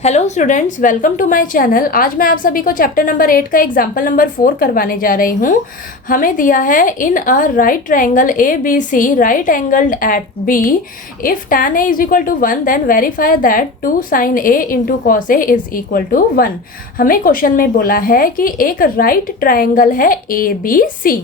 Hello students, welcome to my channel. आज मैं आप सभी को चैप्टर नंबर 8 का एग्जाम्पल नंबर 4 करवाने जा रही हूँ। हमें दिया है in a right triangle A B C right angled at B, if tan a is equal to 1 then verify that 2 sin a into cos a is equal to 1। हमें question में बोला है कि एक राइट ट्रायंगल है ए B सी,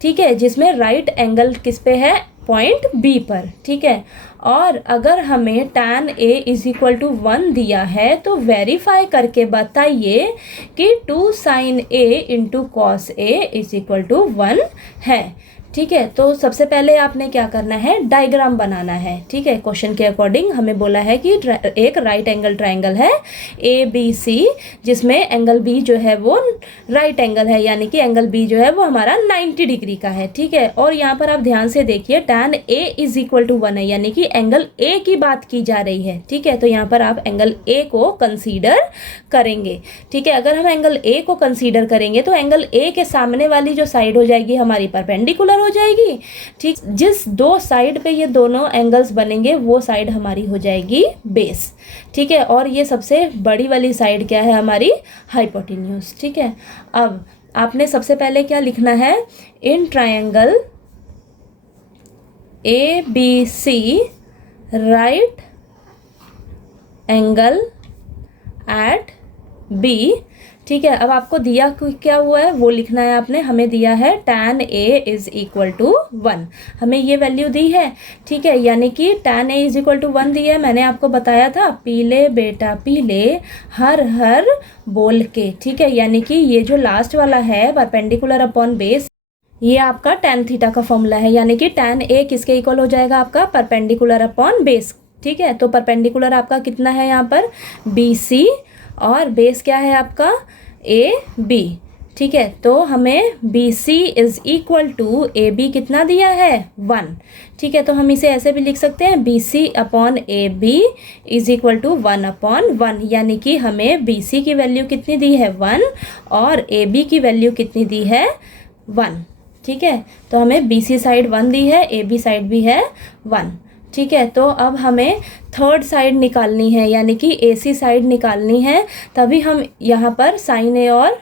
ठीक है, जिसमें राइट एंगल किस पे है, पॉइंट बी पर, ठीक है। और अगर हमें tan a is equal to 1 दिया है तो वेरीफाई करके बताइए कि 2 sin a into cos a is equal to 1 है, ठीक है। तो सबसे पहले आपने क्या करना है, डायग्राम बनाना है, ठीक है। क्वेश्चन के अकॉर्डिंग हमें बोला है कि एक राइट एंगल ट्रायंगल है ए बी सी, जिसमें एंगल बी जो है वो राइट एंगल है, यानी कि एंगल बी जो है वो हमारा 90 डिग्री का है, ठीक है। और यहाँ पर आप ध्यान से देखिए tan a is equal to 1 है, यानी कि एंगल ए की बात की जा रही है, ठीक है। तो यहाँ पर आप एंगल ए को कंसीडर करेंगे, ठीक है। अगर हम एंगल ए को कंसीडर करेंगे तो एंगल ए के सामने वाली जो साइड हो जाएगी हमारी परपेंडिकुलर हो जाएगी, ठीक। जिस दो साइड पे ये दोनों एंगल्स बनेंगे वो साइड हमारी हो जाएगी बेस, ठीक है। और ये सबसे बड़ी वाली साइड क्या है, हमारी हाइपोटेन्यूज, ठीक है। अब आपने सबसे पहले क्या लिखना है, in triangle A B C right angle at B, ठीक है। अब आपको दिया क्या हुआ है वो लिखना है आपने। हमें दिया है tan a is equal to 1, हमें ये वैल्यू दी है, ठीक है। यानी कि tan a is equal to 1 दिया है। मैंने आपको बताया था पीले बेटा पीले हर हर बोल के, ठीक है। यानी कि ये जो लास्ट वाला है परपेंडिकुलर अपॉन बेस, ये आपका tan थीटा का फॉर्मूला है, यानी कि tan a किसके इक्वल हो जाएगा, आपका परपेंडिकुलर अपॉन बेस, ठीक है। तो परपेंडिकुलर आपका कितना है यहाँ पर BC, और बेस क्या है आपका AB, ठीक है। तो हमें BC is equal to AB कितना दिया है, 1, ठीक है। तो हम इसे ऐसे भी लिख सकते हैं BC upon AB is equal to 1 upon 1, यानी कि हमें BC की वैल्यू कितनी दी है 1 और AB की वैल्यू कितनी दी है 1, ठीक है। तो हमें BC साइड 1 दी है, AB साइड भी है 1, ठीक है। तो अब हमें थर्ड साइड निकालनी है, यानी कि AC साइड निकालनी है, तभी हम यहाँ पर sin A और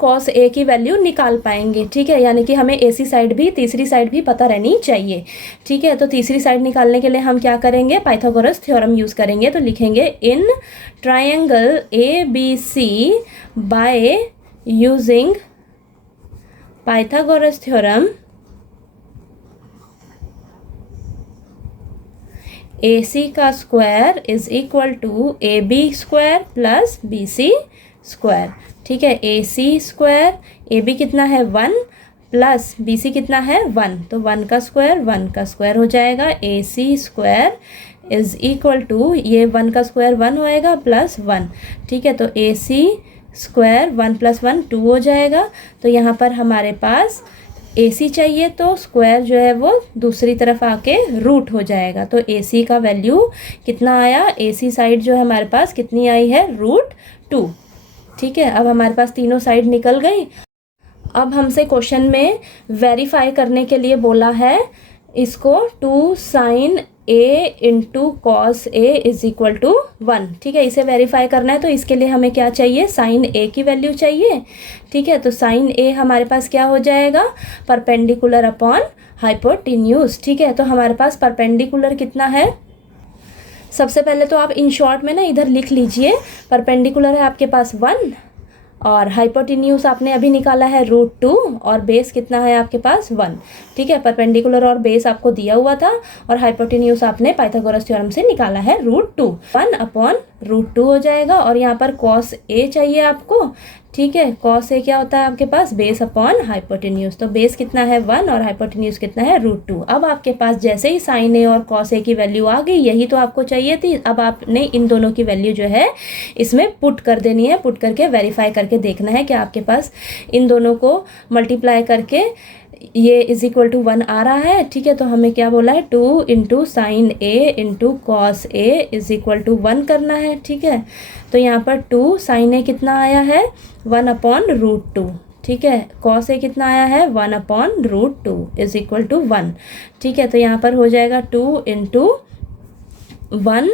cos A की वैल्यू निकाल पाएंगे, ठीक है। यानी कि हमें AC साइड भी, तीसरी साइड भी पता रहनी चाहिए, ठीक है। तो तीसरी साइड निकालने के लिए हम क्या करेंगे, पाइथागोरस थ्योरम यूज़ करेंगे। तो लिखेंगे in triangle ABC by using Pythagoras theorem AC का square is equal to AB square plus BC square, ठीक है। AC स्क्वायर, AB कितना है 1 प्लस BC कितना है 1, तो 1 का स्क्वायर हो जाएगा। AC square is equal to, ये 1 का स्क्वायर 1 होएगा प्लस 1, ठीक है। तो AC स्क्वायर 1 प्लस 1 2 हो जाएगा। तो यहाँ पर हमारे पास AC चाहिए तो स्क्वायर जो है वो दूसरी तरफ आके रूट हो जाएगा। तो AC का वैल्यू कितना आया, AC साइड जो है हमारे पास कितनी आई है, √2, ठीक है। अब हमारे पास तीनों साइड निकल गई। अब हमसे क्वेश्चन में वेरीफाई करने के लिए बोला है इसको 2 sin A into cos A is equal to 1, ठीक है। इसे वेरीफाई करना है तो इसके लिए हमें क्या चाहिए, sin A की वैल्यू चाहिए, ठीक है। तो sin A हमारे पास क्या हो जाएगा, परपेंडिकुलर अपॉन हाइपोटेन्यूज, ठीक है। तो हमारे पास परपेंडिकुलर कितना है, सबसे पहले तो आप इन शॉर्ट में ना इधर लिख लीजिए, परपेंडिकुलर है आपके पास 1 और हाइपोटेन्यूज आपने अभी निकाला है √2 और बेस कितना है आपके पास 1, ठीक है। परपेंडिकुलर और बेस आपको दिया हुआ था और हाइपोटेन्यूज आपने पाइथागोरस थ्योरम से निकाला है √2, 1 अपॉन √2 हो जाएगा। और यहाँ पर cos A चाहिए आपको, ठीक है। cos A क्या होता है आपके पास, बेस अपॉन हाइपोटेन्यूज, तो बेस कितना है 1 और हाइपोटेन्यूज कितना है √2। अब आपके पास जैसे ही sin A और cos A की वैल्यू आ गई, यही तो आपको चाहिए थी। अब आपने इन दोनों की वैल्यू जो है इसमें पुट कर देनी है, पुट करके वेरीफाई करके देखना है कि आपके पास इन दोनों को मल्टीप्लाई करके ये इज इक्वल टू 1 आ रहा है, ठीक है। तो हमें क्या बोला है, 2 into sine A into cos A is equal to 1 करना है, ठीक है। तो यहाँ पर 2 sin A कितना आया है 1 अपॉन √2, ठीक है। cos A कितना आया है 1 अपॉन √2 इज इक्वल टू 1, ठीक है। तो यहाँ पर हो जाएगा 2 इंटू 1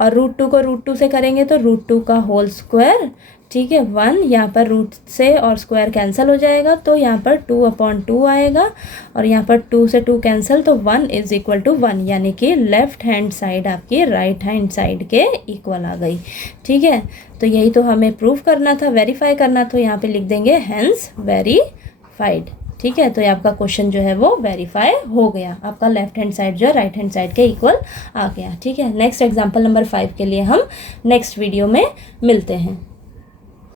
और √2 को √2 से करेंगे तो √2 का होल स्क्वायर, ठीक है, 1, यहाँ पर रूट से और स्क्वायर कैंसिल हो जाएगा तो यहाँ पर 2/2 आएगा, और यहाँ पर 2 से 2 कैंसिल तो 1 = 1, यानी कि लेफ़्ट हैंड साइड आपकी राइट हैंड साइड के इक्वल आ गई। ठीक है, तो यही तो हमें प्रूव करना था, वेरीफाई करना, तो यहाँ पे लिख देंगे हेंस वेरीफाइड। ठीक है, तो ये आपका क्वेश्चन जो है वो वेरीफाई हो गया, आपका लेफ्ट हैंड साइड जो है राइट हैंड साइड के इक्वल आ गया। ठीक है, नेक्स्ट एग्जाम्पल नंबर 5 के लिए हम नेक्स्ट वीडियो में मिलते हैं।